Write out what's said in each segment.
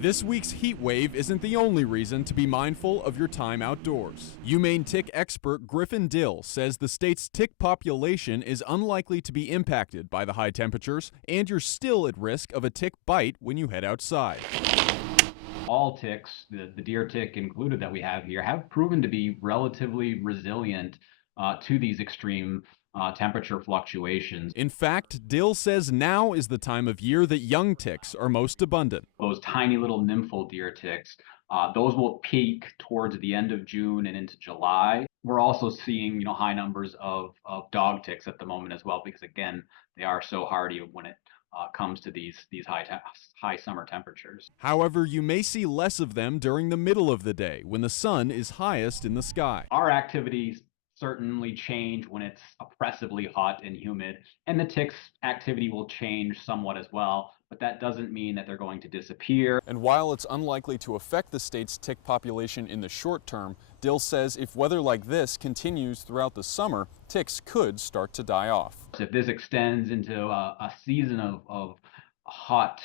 This week's heat wave isn't the only reason to be mindful of your time outdoors. UMaine tick expert Griffin Dill says the state's tick population is unlikely to be impacted by the high temperatures, and you're still at risk of a tick bite when you head outside. All ticks, the deer tick included that we have here, have proven to be relatively resilient to these extreme temperature fluctuations. In fact, Dill says now is the time of year that young ticks are most abundant. Those tiny little nymphal deer ticks, those will peak towards the end of June and into July. We're also seeing, high numbers of dog ticks at the moment as well, because again, they are so hardy when it comes to these high summer temperatures. However, you may see less of them during the middle of the day when the sun is highest in the sky. Our activities certainly change when it's oppressively hot and humid, and the ticks' activity will change somewhat as well, but that doesn't mean that they're going to disappear. And while it's unlikely to affect the state's tick population in the short term, Dill says if weather like this continues throughout the summer, ticks could start to die off. If this extends into a season of hot,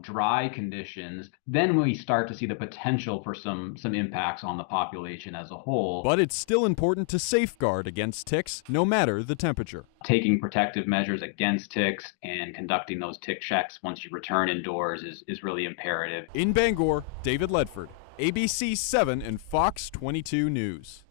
dry conditions, then we start to see the potential for some impacts on the population as a whole. But it's still important to safeguard against ticks, no matter the temperature. Taking protective measures against ticks and conducting those tick checks once you return indoors is really imperative. In Bangor, David Ledford, ABC 7 and Fox 22 News.